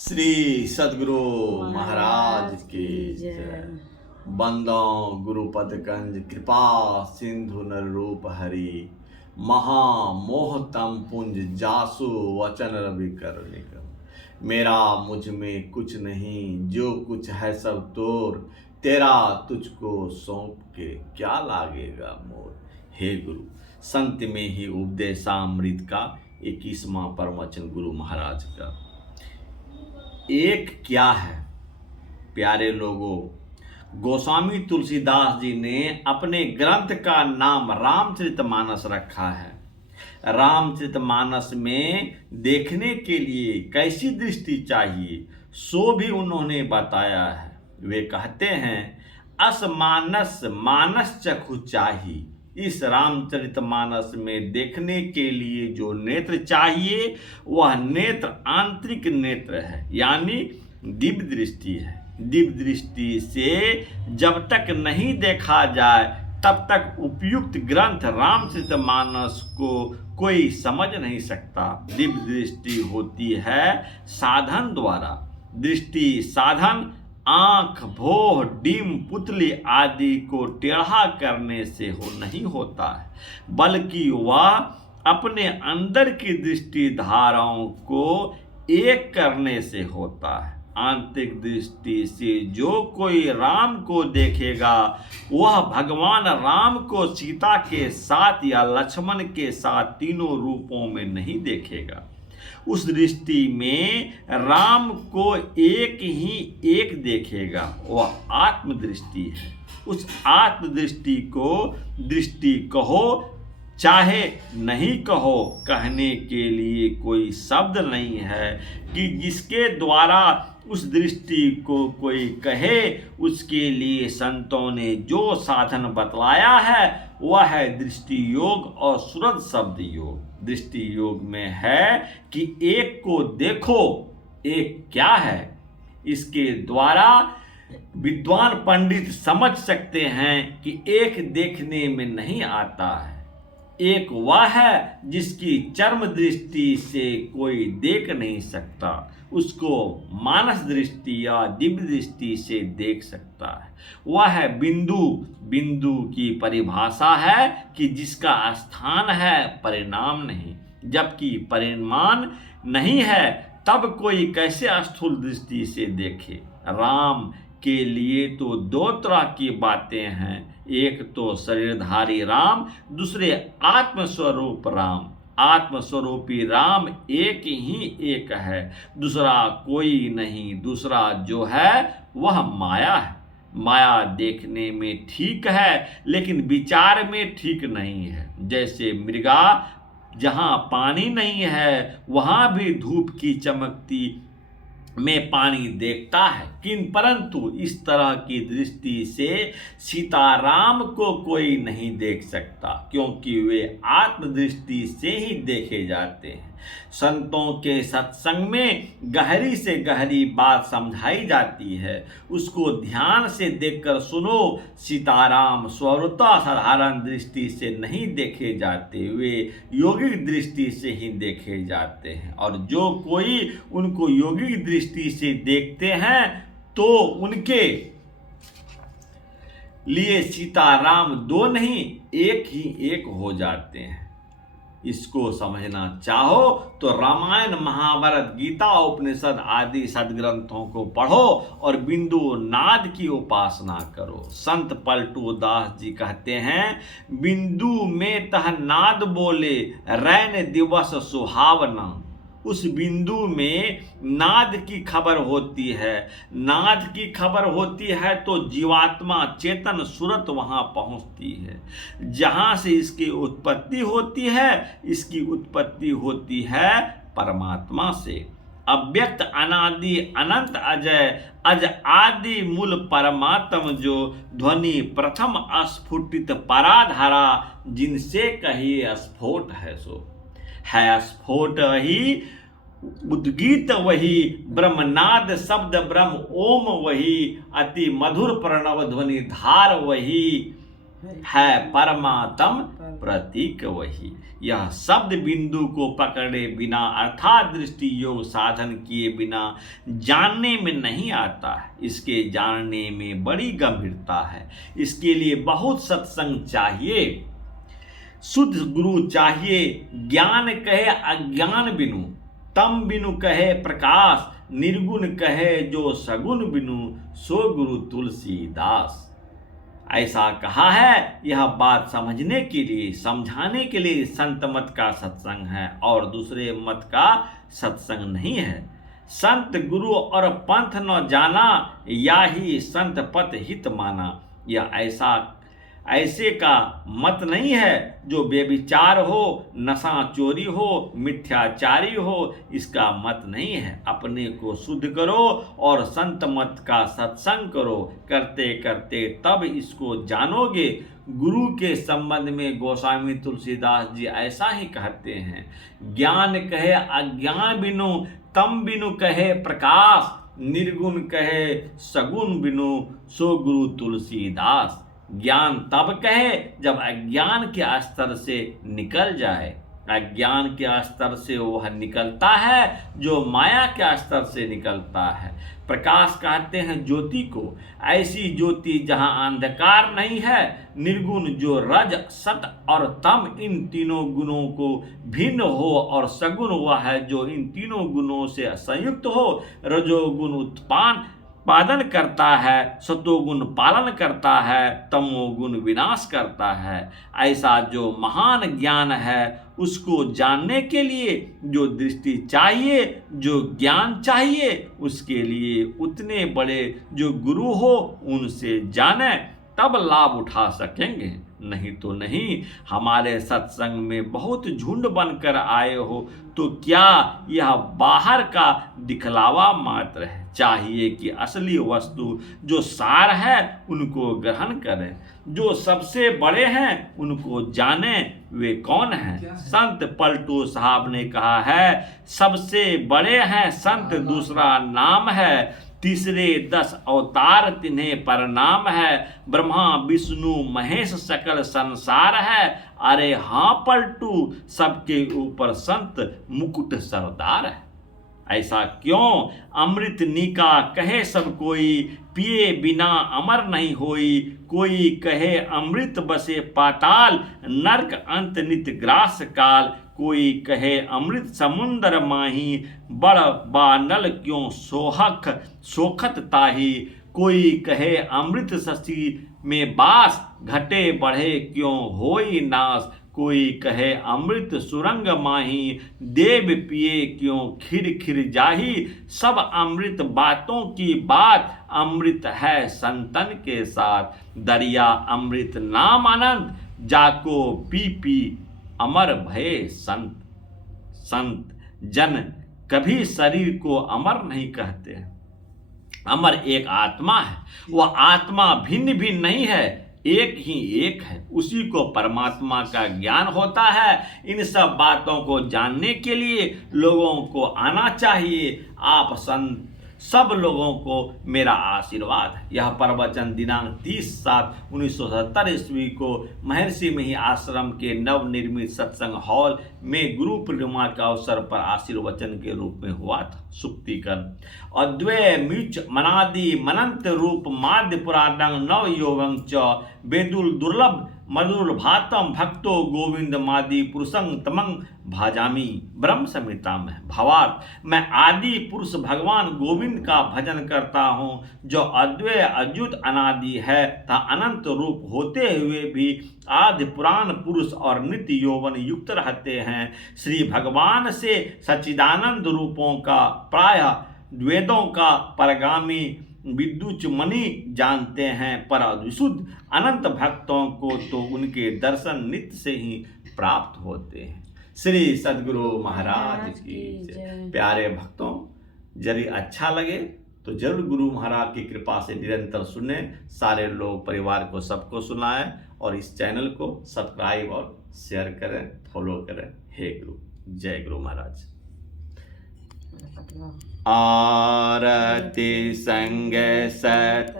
श्री सदगुरु महाराज की जय। बंदो गुरुपद कंज कृपा सिंधु नर रूप हरि, महामोहतम पुंज जासु वचन रवि कर निकम। मेरा मुझ में कुछ नहीं, जो कुछ है सब तोर, तेरा तुझको सौंप के क्या लागेगा मोर। हे गुरु, संत में ही उपदेशामृत का 21वां परम वचन गुरु महाराज का। एक क्या है प्यारे लोगों, गोस्वामी तुलसीदास जी ने अपने ग्रंथ का नाम रामचरितमानस रखा है। रामचरितमानस में देखने के लिए कैसी दृष्टि चाहिए सो भी उन्होंने बताया है। वे कहते हैं, अस मानस मानस चखु चाही। इस रामचरितमानस में देखने के लिए जो नेत्र चाहिए वह नेत्र आंतरिक नेत्र है, यानी दिव्य दृष्टि है। दिव्य दृष्टि से जब तक नहीं देखा जाए तब तक उपयुक्त ग्रंथ रामचरितमानस को कोई समझ नहीं सकता। दिव्य दृष्टि होती है साधन द्वारा। दृष्टि साधन आंख, भोह, डीम, पुतली आदि को टेढ़ा करने से नहीं होता है, बल्कि वह अपने अंदर की दृष्टि धाराओं को एक करने से होता है। आंतरिक दृष्टि से जो कोई राम को देखेगा वह भगवान राम को सीता के साथ या लक्ष्मण के साथ तीनों रूपों में नहीं देखेगा। उस दृष्टि में राम को एक ही एक देखेगा, वह आत्मदृष्टि है। उस आत्मदृष्टि को दृष्टि कहो चाहे नहीं कहो, कहने के लिए कोई शब्द नहीं है कि जिसके द्वारा उस दृष्टि को कोई कहे। उसके लिए संतों ने जो साधन बतलाया है वह है दृष्टि योग और सुरत शब्द योग। दृष्टि योग में है कि एक को देखो, एक क्या है, इसके द्वारा विद्वान पंडित समझ सकते हैं कि एक देखने में नहीं आता है। एक वह है जिसकी चर्म दृष्टि से कोई देख नहीं सकता, उसको मानस दृष्टि या दिव्य दृष्टि से देख सकता है। वह है बिंदु। बिंदु की परिभाषा है कि जिसका स्थान है परिणाम नहीं, जबकि परिमाण नहीं है तब कोई कैसे स्थूल दृष्टि से देखे। राम के लिए तो दो तरह की बातें हैं, एक तो शरीरधारी राम, दूसरे आत्मस्वरूप राम। आत्मस्वरूपी राम एक ही एक है, दूसरा कोई नहीं। दूसरा जो है वह माया है। माया देखने में ठीक है लेकिन विचार में ठीक नहीं है। जैसे मृगा जहाँ पानी नहीं है वहाँ भी धूप की चमकती में पानी देखता है, परंतु इस तरह की दृष्टि से सीताराम को कोई नहीं देख सकता, क्योंकि वे आत्मदृष्टि से ही देखे जाते हैं। संतों के सत्संग में गहरी से गहरी बात समझाई जाती है, उसको ध्यान से देखकर सुनो। सीताराम स्वरूपतः साधारण दृष्टि से नहीं देखे जाते, वे योगिक दृष्टि से ही देखे जाते हैं। और जो कोई उनको योगिक दृष्टि से देखते हैं तो उनके लिए सीताराम दो नहीं एक ही एक हो जाते हैं। इसको समझना चाहो तो रामायण, महाभारत, गीता, उपनिषद आदि सदग्रंथों को पढ़ो और बिंदु नाद की उपासना करो। संत पलटू दास जी कहते हैं, बिंदु में तह नाद बोले, रैन दिवस सुहावना। उस बिंदु में नाद की खबर होती है। नाद की खबर होती है तो जीवात्मा चेतन सुरत वहाँ पहुँचती है। जहाँ से इसकी उत्पत्ति होती है, इसकी उत्पत्ति होती है परमात्मा से। अव्यक्त अनादि अनंत अजय अज आदि मूल परमात्म जो, ध्वनि प्रथम अस्फुटित पराधारा, जिनसे कहिए स्फोट है सो। है स्फोट ही उद्गीत वही, ब्रह्मनाद शब्द ब्रह्म ओम वही, अति मधुर प्रणव ध्वनि धार वही। है परमात्म प्रतीक वही। यह शब्द बिंदु को पकड़े बिना अर्थात दृष्टि योग साधन किए बिना जानने में नहीं आता है। इसके जानने में बड़ी गंभीरता है। इसके लिए बहुत सत्संग चाहिए, शुद्ध गुरु चाहिए। ज्ञान कहे अज्ञान बिनु, तम बिनु कहे प्रकाश, निर्गुण कहे जो सगुण बिनु, सो गुरु तुलसीदास। ऐसा कहा है। यह बात समझने के लिए, समझाने के लिए संत मत का सत्संग है और दूसरे मत का सत्संग नहीं है। संत गुरु और पंथ न जाना, या ही संत पथ हित माना। यह ऐसे का मत नहीं है जो बेविचार हो, नशा चोरी हो, मिथ्याचारी हो। इसका मत नहीं है। अपने को शुद्ध करो और संत मत का सत्संग करो। करते करते तब इसको जानोगे। गुरु के संबंध में गोस्वामी तुलसीदास जी ऐसा ही कहते हैं। ज्ञान कहे अज्ञान बिनु, तम बिनु कहे प्रकाश, निर्गुण कहे सगुण बिनु, सो गुरु तुलसीदास। ज्ञान तब कहे जब अज्ञान के स्तर से निकल जाए। अज्ञान के स्तर से वह निकलता है जो माया के स्तर से निकलता है। प्रकाश कहते हैं ज्योति को, ऐसी ज्योति जहां अंधकार नहीं है। निर्गुण जो रज सत और तम इन तीनों गुणों को भिन्न हो, और सगुण वह है जो इन तीनों गुणों से संयुक्त हो। रजोगुण उत्पादन करता है, सतोगुण पालन करता है, तमोगुण विनाश करता है। ऐसा जो महान ज्ञान है उसको जानने के लिए जो दृष्टि चाहिए, जो ज्ञान चाहिए, उसके लिए उतने बड़े जो गुरु हो उनसे जाने, तब लाभ उठा सकेंगे। नहीं तो नहीं। हमारे सत्संग में बहुत झुंड बनकर आए हो तो क्या यह बाहर का दिखलावा मात्र है। चाहिए कि असली वस्तु जो सार है उनको ग्रहण करें। जो सबसे बड़े हैं उनको जाने वे कौन हैं। संत पलटू साहब ने कहा है, सबसे बड़े हैं संत दूसरा नाम है, तीसरे 10 अवतार तिन्हें परनाम है। ब्रह्मा विष्णु महेश सकल संसार है। अरे हाँ पलटू, सबके ऊपर संत मुकुट सरदार है। ऐसा क्यों? अमृत नीका कहे सब कोई, पिए बिना अमर नहीं होई। कोई कहे अमृत बसे पाताल, नरक अंत नित ग्रास काल। कोई कहे अमृत समुंदर माही, बड़ बानल क्यों सोखत ताही। कोई कहे अमृत शशि में बास, घटे बढ़े क्यों होई नाश। कोई कहे अमृत सुरंग माही, देव पिए क्यों खिर खिर जाही। सब अमृत बातों की बात, अमृत है संतन के साथ। दरिया अमृत नाम अनंत, जाको पी पी अमर भये संत। संत जन कभी शरीर को अमर नहीं कहते। अमर एक आत्मा है। वह आत्मा भिन्न भिन्न नहीं है, एक ही एक है। उसी को परमात्मा का ज्ञान होता है। इन सब बातों को जानने के लिए लोगों को आना चाहिए। आप सब लोगों को मेरा आशीर्वाद है। यह प्रवचन दिनांक 30/7/1970 ईस्वी को महर्षि मही आश्रम के नवनिर्मित सत्संग हॉल में गुरु पूर्णिमा के अवसर पर आशीर्वचन के रूप में हुआ था। सुक्तिकरण अद्वय मीच मनादि मनंत रूप माध्य पुराणं नव योगं च वेदुल दुर्लभ मधुर भातम भक्तो गोविंद मादि पुरुषं तमंग भाजामी। ब्रह्म संहिता में भावार्थ, मैं आदि पुरुष भगवान गोविंद का भजन करता हूँ जो अद्वय अद्युत अनादि है तथा अनंत रूप होते हुए भी आदि पुराण पुरुष और नित्य यौवन युक्त रहते हैं। श्री भगवान से सच्चिदानंद रूपों का प्रायः वेदों का परगामी विद्युच मणि जानते हैं, पर विशुद्ध अनंत भक्तों को तो उनके दर्शन नित्य से ही प्राप्त होते हैं। श्री सद्गुरु महाराज की जय। प्यारे भक्तों, यदि अच्छा लगे तो जरूर गुरु महाराज की कृपा से निरंतर सुने। सारे लोग परिवार को सबको सुनाएं और इस चैनल को सब्सक्राइब और शेयर करें, फॉलो करें। हे गुरु, जय गुरु महाराज। आरती संग सत